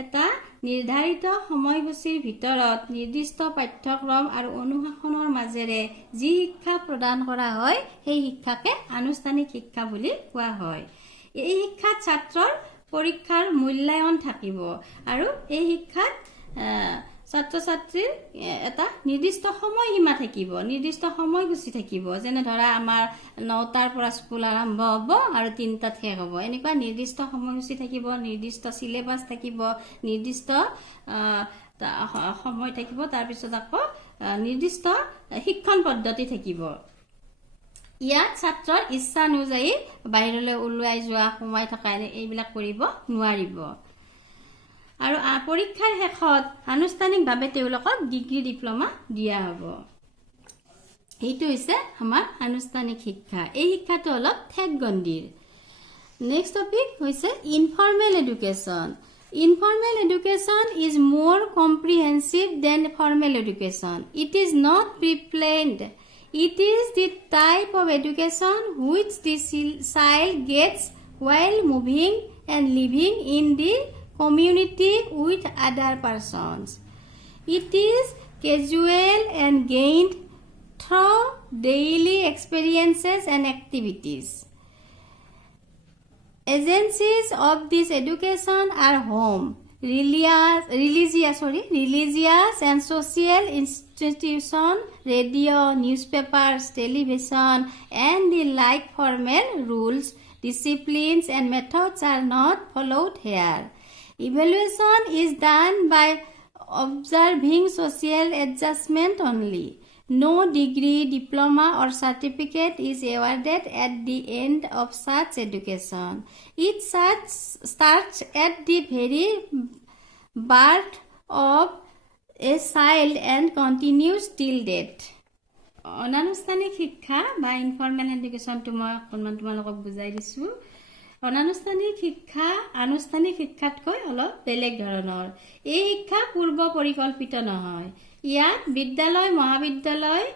এটা নিৰ্ধাৰিত সময়সূচীৰ ভিতৰত নিৰ্দিষ্ট পাঠ্যক্ৰম আৰু অনুশাসনৰ মাজেৰে যি শিক্ষা প্ৰদান কৰা হয় সেই শিক্ষাকে আনুষ্ঠানিক শিক্ষা বুলি কোৱা হয়। এই শিক্ষাত ছাত্ৰৰ পৰীক্ষাৰ মূল্যায়ন থাকিব আৰু এই শিক্ষাত ছাত্ৰ ছাত্ৰীৰ এটা নিৰ্দিষ্ট সময়সীমা থাকিব, নিৰ্দিষ্ট সময়সূচী থাকিব। যেনে ধৰা আমাৰ 9টাৰ পৰা স্কুল আৰম্ভ হ'ব আৰু 3টাত শেষ হ'ব, এনেকুৱা নিৰ্দিষ্ট সময়সূচী থাকিব, নিৰ্দিষ্ট চিলেবাছ থাকিব, নিৰ্দিষ্ট সময় থাকিব, তাৰপিছত আকৌ নিৰ্দিষ্ট শিক্ষণ পদ্ধতি থাকিব। ইয়াত ছাত্ৰৰ ইচ্ছা অনুযায়ী বাহিৰলৈ ওলাই যোৱা, সোমাই থকা এইবিলাক কৰিব নোৱাৰিব। আৰু পৰীক্ষাৰ শেষত আনুষ্ঠানিকভাৱে তেওঁলোকক ডিগ্ৰী ডিপ্ল'মা দিয়া হ'ব। এইটো হৈছে আমাৰ আনুষ্ঠানিক শিক্ষা। এই শিক্ষাটো অলপ ঠেকগণ্ডিৰ। নেক্সট টপিক হৈছে informal education. Informal education is more comprehensive than formal education. It is not pre-planned. It is the type of education which the child gets while moving and living in the community with other persons. It is casual and gained through daily experiences and activities. Agencies of this education are home, religious and social institutions, radio, newspapers, television, and the like. Formal rules, disciplines, and methods are not followed here. Evaluation is done by observing social adjustment only. No degree, diploma, or certificate is awarded at the end of such education. It starts at the very birth of a child and continues till death. অনানুষ্ঠানিক শিক্ষা বা informal এডুকেশ্যনটো মই অকণমান তোমালোকক বুজাই দিছোঁ। অনানুষ্ঠানিক শিক্ষা আনুষ্ঠানিক শিক্ষাতকৈ অলপ বেলেগ ধৰণৰ। এই শিক্ষা পূৰ্ব পৰিকল্পিত নহয়। ইয়াত বিদ্যালয়, মহাবিদ্যালয়,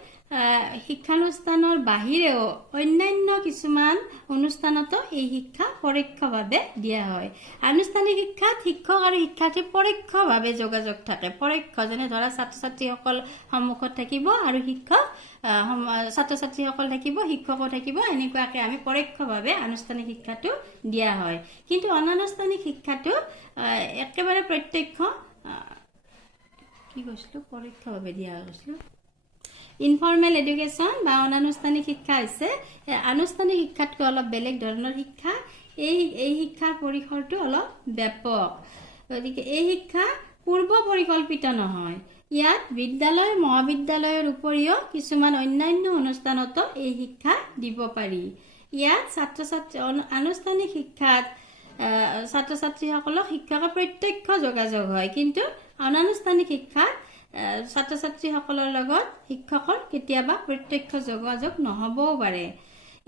শিক্ষানুষ্ঠানৰ বাহিৰেও অন্যান্য কিছুমান অনুষ্ঠানতো এই শিক্ষা পৰোক্ষভাৱে দিয়া হয়। আনুষ্ঠানিক শিক্ষাত শিক্ষক আৰু শিক্ষাৰ্থীৰ পৰোক্ষভাৱে যোগাযোগ থাকে। পৰোক্ষ যেনে ধৰা ছাত্ৰ ছাত্ৰীসকল সন্মুখত থাকিব আৰু শিক্ষক ছাত্ৰ ছাত্ৰীসকল থাকিব, শিক্ষকো থাকিব, এনেকুৱাকৈ আমি পৰোক্ষভাৱে আনুষ্ঠানিক শিক্ষাটো দিয়া হয়। কিন্তু অনানুষ্ঠানিক শিক্ষাটো একেবাৰে প্ৰত্যক্ষ পৰোক্ষভাৱে দিয়া হৈছিল। ইনফৰ্মেল এডুকেশ্যন বা অনানুষ্ঠানিক শিক্ষা হৈছে আনুষ্ঠানিক শিক্ষাতকৈ অলপ বেলেগ ধৰণৰ শিক্ষা। এই শিক্ষাৰ পৰিসৰটো অলপ ব্যাপক। গতিকে এই শিক্ষা পূৰ্ব পৰিকল্পিত নহয়। ইয়াত বিদ্যালয়, মহাবিদ্যালয়ৰ উপৰিও কিছুমান অন্যান্য অনুষ্ঠানতো এই শিক্ষা দিব পাৰি। ইয়াত আনুষ্ঠানিক শিক্ষাত ছাত্ৰ ছাত্ৰীসকলক শিক্ষকৰ প্ৰত্যক্ষ যোগাযোগ হয়, কিন্তু অনানুষ্ঠানিক শিক্ষাত ছাত্ৰ ছাত্ৰীসকলৰ লগত শিক্ষকৰ কেতিয়াবা প্ৰত্যক্ষ যোগাযোগ নহবও পাৰে।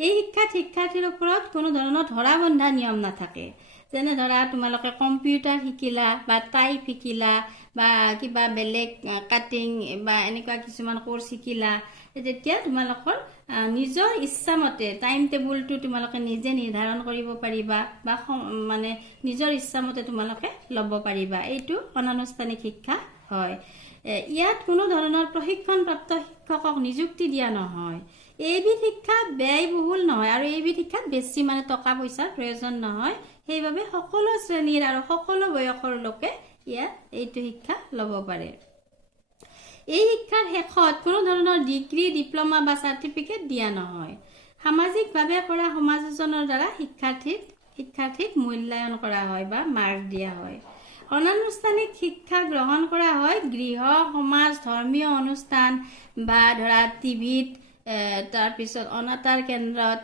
এই শিক্ষাত শিক্ষাৰ্থীৰ ওপৰত কোনো ধৰণৰ ধৰা বন্ধা নিয়ম নাথাকে। যেনে ধৰা তোমালোকে কম্পিউটাৰ শিকিলা বা টাইপ শিকিলা বা কিবা বেলেগ কাটিং বা এনেকুৱা কিছুমান কোৰ্চ শিকিলা, তেতিয়া তোমালোকৰ নিজৰ ইচ্ছামতে টাইম টেবুলটো তোমালোকে নিজে নিৰ্ধাৰণ কৰিব পাৰিবা বা মানে নিজৰ ইচ্ছামতে তোমালোকে ল'ব পাৰিবা। এইটো অনানুষ্ঠানিক শিক্ষা হয়। ইয়াত কোনো ধৰণৰ প্ৰশিক্ষণপ্ৰাপ্ত শিক্ষকক নিযুক্তি দিয়া নহয়। এইবিধ শিক্ষা ব্যয়বহুল নহয় আৰু এইবিধ শিক্ষাত বেছি মানে টকা পইচাৰ প্ৰয়োজন নহয়। সেইবাবে সকলো শ্ৰেণীৰ আৰু সকলো বয়সৰ লোকে ইয়াত এইটো শিক্ষা ল'ব পাৰে। এই শিক্ষাৰ শেষত কোনো ধৰণৰ ডিগ্ৰী, ডিপ্ল'মা বা চাৰ্টিফিকেট দিয়া নহয়। সামাজিকভাৱে কৰা সমালোচনাৰ দ্বাৰা শিক্ষাৰ্থীক মূল্যায়ন কৰা হয় বা মাৰ্ক দিয়া হয়। অনানুষ্ঠানিক শিক্ষা গ্ৰহণ কৰা হয় গৃহ সমাজ ধৰ্মীয় অনুষ্ঠান বা ধৰা টিভিত তাৰপিছত অনাতাঁৰ কেন্দ্ৰত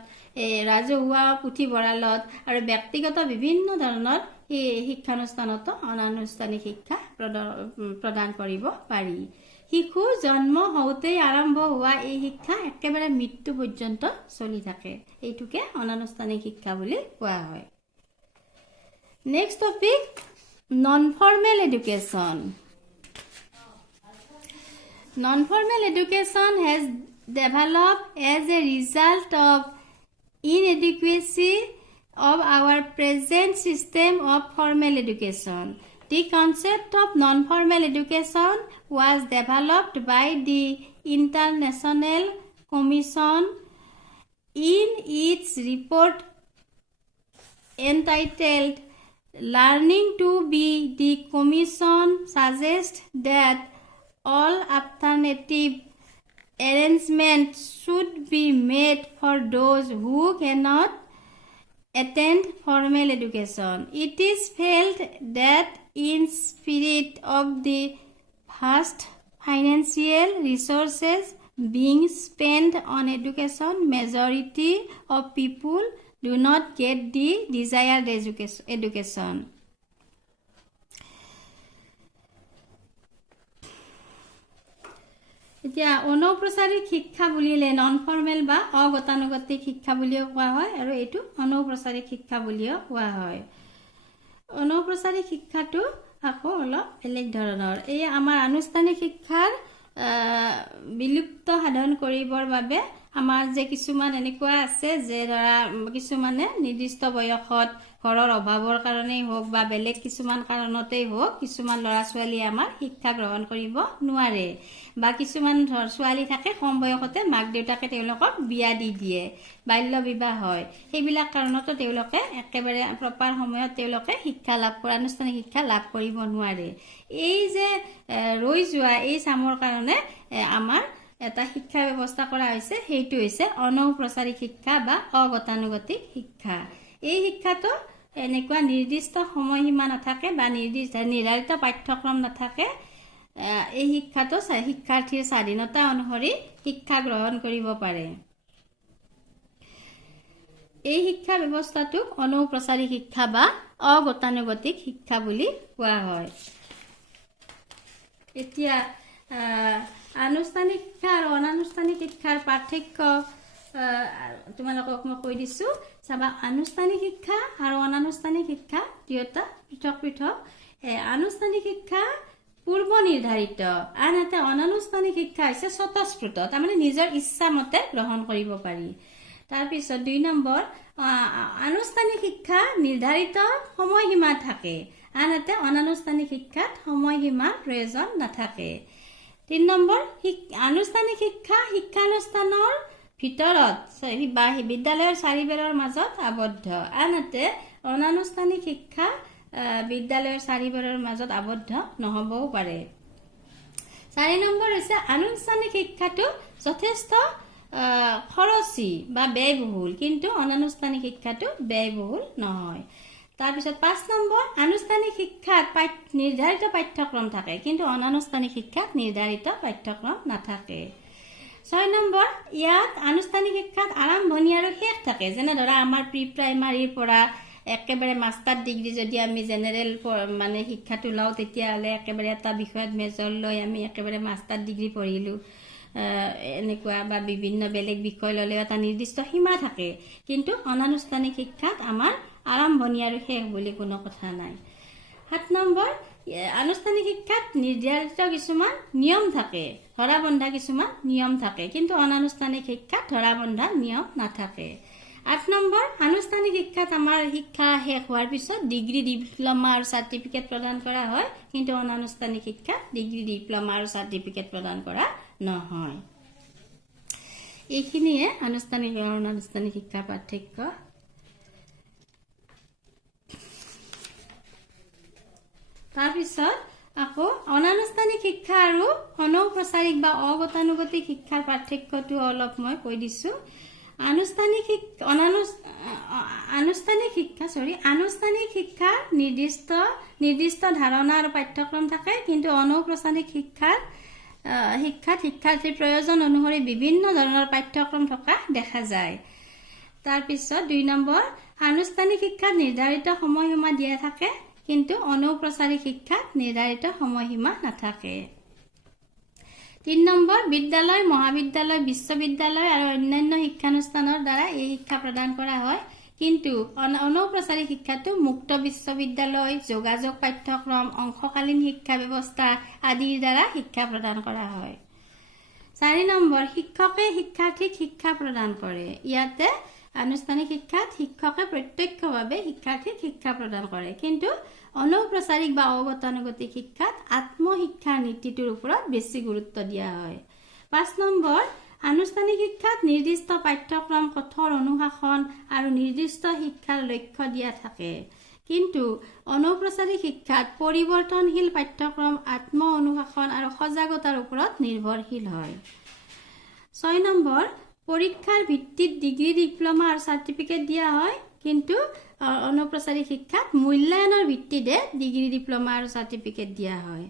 ৰাজহুৱা পুথিভঁৰালত আৰু ব্যক্তিগত বিভিন্ন ধৰণৰ শিক্ষানুষ্ঠানতো অনানুষ্ঠানিক শিক্ষা প্ৰদান কৰিব পাৰি শিশু জন্ম হওঁতেই আৰম্ভ হোৱা এই শিক্ষা একেবাৰে মৃত্যু পৰ্যন্ত চলি থাকে এইটোকে অনানুষ্ঠানিক শিক্ষা বুলি কোৱা হয় next topic non-formal education non-formal education has developed as a result of inadequacy of our present system of formal education. The concept of non-formal education was developed by the International Commission in its report entitled Learning to Be. The Commission suggests that all alternative arrangements should be made for those who cannot attend formal education. It is felt that in spirit of the vast financial resources being spent on education, majority of people do not get the desired education. এতিয়া অনৌপচাৰিক শিক্ষা বুলিলে non formal বা অগতানুগতিক শিক্ষা বুলিও কোৱা হয় আৰু এইটো অনৌপচাৰিক শিক্ষা বুলিও কোৱা হয় অনৌপচাৰিক শিক্ষাটো আকৌ অলপ বেলেগ ধৰণৰ এই আমাৰ আনুষ্ঠানিক শিক্ষাৰ বিলুপ্ত সাধন কৰিবৰ বাবে আমাৰ যে কিছুমান এনেকুৱা আছে যে ধৰা কিছুমানে নিৰ্দিষ্ট বয়সত ঘৰৰ অভাৱৰ কাৰণেই হোক বা বেলেগ কিছুমান কাৰণতেই হোক কিছুমান ল'ৰা ছোৱালী আমাৰ শিক্ষা গ্ৰহণ কৰিব নোৱাৰে বা কিছুমান ছোৱালী থাকে কম বয়সতে মাক দেউতাকে তেওঁলোকক বিয়া দি দিয়ে বাল্য বিবাহ হয় সেইবিলাক কাৰণতো তেওঁলোকে একেবাৰে প্ৰপাৰ সময়ত তেওঁলোকে শিক্ষা লাভ কৰা আনুষ্ঠানিক শিক্ষা লাভ কৰিব নোৱাৰে এই যে ৰৈ যোৱা এই চামৰ কাৰণে আমাৰ এটা শিক্ষা ব্যৱস্থা কৰা হৈছে সেইটো হৈছে অনৌপচাৰিক শিক্ষা বা অগতানুগতিক শিক্ষা এই শিক্ষাটো এনেকুৱা নিৰ্দিষ্ট সময়সীমা নাথাকে বা নিৰ্ধাৰিত পাঠ্যক্ৰম নাথাকে এই শিক্ষাটো শিক্ষাৰ্থীৰ স্বাধীনতা অনুসৰি শিক্ষা গ্ৰহণ কৰিব পাৰে এই শিক্ষা ব্যৱস্থাটোক অনৌপচাৰিক শিক্ষা বা অগতানুগতিক শিক্ষা বুলি কোৱা হয় এতিয়া আনুষ্ঠানিক শিক্ষা আৰু অনানুষ্ঠানিক শিক্ষাৰ পাৰ্থক্য তোমালোকক মই কৈ দিছো চাবা আনুষ্ঠানিক শিক্ষা আৰু অনানুষ্ঠানিক শিক্ষা দুয়োটা পৃথক পৃথক আনুষ্ঠানিক শিক্ষা পূৰ্ব নিৰ্ধাৰিত আনহাতে অনানুষ্ঠানিক শিক্ষা হৈছে স্বতঃস্ফূৰ্ত তাৰমানে নিজৰ ইচ্ছা মতে গ্ৰহণ কৰিব পাৰি তাৰপিছত 2 নম্বৰ আনুষ্ঠানিক শিক্ষা নিৰ্ধাৰিত সময়সীমা থাকে আনহাতে অনানুষ্ঠানিক শিক্ষাত সময়সীমাৰ প্ৰয়োজন নাথাকে 3 নম্বৰ আনুষ্ঠানিক শিক্ষা শিক্ষানুষ্ঠানৰ ভিতৰত বা বিদ্যালয়ৰ চাৰিবেৰৰ মাজত আবদ্ধ আনহাতে অনানুষ্ঠানিক শিক্ষা বিদ্যালয়ৰ চাৰিবেৰৰ মাজত আবদ্ধ নহবও পাৰে 4 নম্বৰ হৈছে আনুষ্ঠানিক শিক্ষাটো যথেষ্ট খৰচী বা ব্যয়বহুল কিন্তু অনানুষ্ঠানিক শিক্ষাটো ব্যয়বহুল নহয় তাৰপিছত 5 নম্বৰ আনুষ্ঠানিক শিক্ষাত নিৰ্ধাৰিত পাঠ্যক্ৰম থাকে কিন্তু অনানুষ্ঠানিক শিক্ষাত নিৰ্ধাৰিত পাঠ্যক্ৰম নাথাকে 6 নম্বৰ ইয়াত আনুষ্ঠানিক শিক্ষাত আৰম্ভণি আৰু শেষ থাকে যেনে ধৰা আমাৰ প্ৰি প্ৰাইমাৰীৰ পৰা একেবাৰে মাষ্টাৰ ডিগ্ৰী যদি আমি জেনেৰেল মানে শিক্ষাটো লওঁ তেতিয়াহ'লে একেবাৰে এটা বিষয়ত মেজৰ লৈ আমি একেবাৰে মাষ্টাৰ ডিগ্ৰী পঢ়িলোঁ এনেকুৱা বা বিভিন্ন বেলেগ বিষয় ল'লেও এটা নিৰ্দিষ্ট সীমা থাকে কিন্তু অনানুষ্ঠানিক শিক্ষাত আমাৰ আৰম্ভণি আৰু শেষ বুলি কোনো কথা নাই 7 নম্বৰ আনুষ্ঠানিক শিক্ষাত নিৰ্ধাৰিত কিছুমান নিয়ম থাকে ধৰাবন্ধা কিছুমান নিয়ম থাকে কিন্তু অনানুষ্ঠানিক শিক্ষাত ধৰাবন্ধা নিয়ম নাথাকে 8 নম্বৰ আনুষ্ঠানিক শিক্ষাত আমাৰ শিক্ষা শেষ হোৱাৰ পিছত ডিগ্ৰী ডিপ্ল'মা আৰু চাৰ্টিফিকেট প্ৰদান কৰা হয় কিন্তু অনানুষ্ঠানিক শিক্ষাত ডিগ্ৰী ডিপ্ল'মা আৰু চাৰ্টিফিকেট প্ৰদান কৰা নহয় এইখিনিয়ে আনুষ্ঠানিক আৰু অনানুষ্ঠানিক শিক্ষাৰ পাৰ্থক্য তাৰপিছত আকৌ অনানুষ্ঠানিক শিক্ষা আৰু অনৌপচাৰিক বা অগতানুগতিক শিক্ষাৰ পাৰ্থক্যটো অলপ মই কৈ দিছো আনুষ্ঠানিক আনুষ্ঠানিক শিক্ষা নিৰ্দিষ্ট ধাৰণা আৰু পাঠ্যক্ৰম থাকে, কিন্তু অনৌপচাৰিক শিক্ষাত শিক্ষাৰ্থীৰ প্ৰয়োজন অনুসৰি বিভিন্ন ধৰণৰ পাঠ্যক্ৰম থকা দেখা যায়। তাৰপিছত 2 নম্বৰ, আনুষ্ঠানিক শিক্ষাত নিৰ্ধাৰিত সময়সীমা দিয়া থাকে, কিন্তু অনৌপচাৰিক শিক্ষাত নিৰ্ধাৰিত সময়সীমা নাথাকে। 3 নম্বৰ, বিদ্যালয়, মহাবিদ্যালয়, বিশ্ববিদ্যালয় আৰু অন্যান্য শিক্ষানুষ্ঠানৰ দ্বাৰা এই শিক্ষা প্ৰদান কৰা হয়, কিন্তু অনৌপচাৰিক শিক্ষাটো মুক্ত বিশ্ববিদ্যালয়, যোগাযোগ পাঠ্যক্ৰম, অংশকালীন শিক্ষা ব্যৱস্থা আদিৰ দ্বাৰা শিক্ষা প্ৰদান কৰা হয়। 4 নম্বৰ, শিক্ষকে শিক্ষাৰ্থীক শিক্ষা প্ৰদান কৰে। ইয়াতে আনুষ্ঠানিক শিক্ষাত শিক্ষকে প্ৰত্যক্ষভাৱে শিক্ষাৰ্থীক শিক্ষা প্ৰদান কৰে, কিন্তু অনৌপচাৰিক বা অগতানুগতিক শিক্ষাত আত্মশিক্ষাৰ নীতিটোৰ ওপৰত বেছি গুৰুত্ব দিয়া হয়। 5 নম্বৰ, আনুষ্ঠানিক শিক্ষাত নিৰ্দিষ্ট পাঠ্যক্ৰম, কঠোৰ অনুশাসন আৰু নিৰ্দিষ্ট শিক্ষাৰ লক্ষ্য দিয়া থাকে, কিন্তু অনৌপচাৰিক শিক্ষাত পৰিৱৰ্তনশীল পাঠ্যক্ৰম, আত্ম অনুশাসন আৰু সজাগতাৰ ওপৰত নিৰ্ভৰশীল হয়। 6 নম্বৰ, পৰীক্ষাৰ ভিত্তিত ডিগ্ৰী, ডিপ্ল'মা আৰু চাৰ্টিফিকেট দিয়া হয়, কিন্তু অনৌপচাৰিক শিক্ষাত মূল্যায়নৰ ভিত্তিতে ডিগ্ৰী, ডিপ্ল'মা আৰু চাৰ্টিফিকেট দিয়া হয়।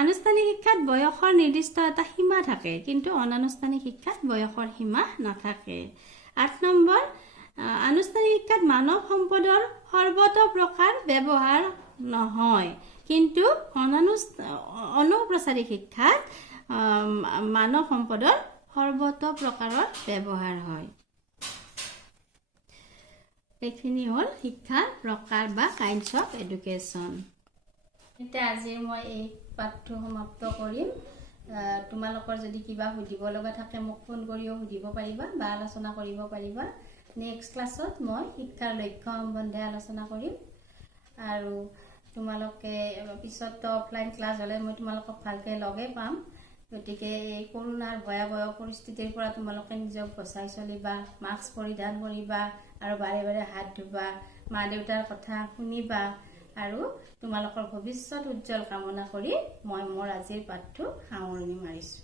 আনুষ্ঠানিক শিক্ষাত বয়সৰ নিৰ্দিষ্ট এটা সীমা থাকে, কিন্তু অনানুষ্ঠানিক শিক্ষাত বয়সৰ সীমা নাথাকে। 8 নম্বৰ, আনুষ্ঠানিক শিক্ষাত মানৱ সম্পদৰ সৰ্বতোপ্ৰকাৰ ব্যৱহাৰ নহয়, কিন্তু অনৌপচাৰিক শিক্ষাত মানৱ সম্পদৰ সৰ্বতোপ্ৰকাৰৰ ব্যৱহাৰ হয়। এইখিনি হ'ল শিক্ষাৰ প্ৰকাৰ বা কাইণ্ডছ অফ এডুকেশ্যন। এতিয়া আজি মই এই পাঠটো সমাপ্ত কৰিম। তোমালোকৰ যদি কিবা সুধিব লগা থাকে মোক ফোন কৰিও সুধিব পাৰিবা বা আলোচনা কৰিব পাৰিবা। নেক্সট ক্লাছত মই শিক্ষাৰ লক্ষ্য সম্বন্ধে আলোচনা কৰিম, আৰু তোমালোকে পিছতো অফলাইন ক্লাছ হ'লে মই তোমালোকক ভালকৈ লগে পাম। গতিকে এই কৰোণাৰ ভয়াৱহ পৰিস্থিতিৰ পৰা তোমালোকে নিজক বচাই চলিবা, মাস্ক পৰিধান কৰিবা আৰু বাৰে বাৰে হাত ধুবা, মা দেউতাৰ কথা শুনিবা, আৰু তোমালোকৰ ভৱিষ্যত উজ্জ্বল কামনা কৰি মই মোৰ আজিৰ পাঠটো সামৰণি মাৰিছোঁ।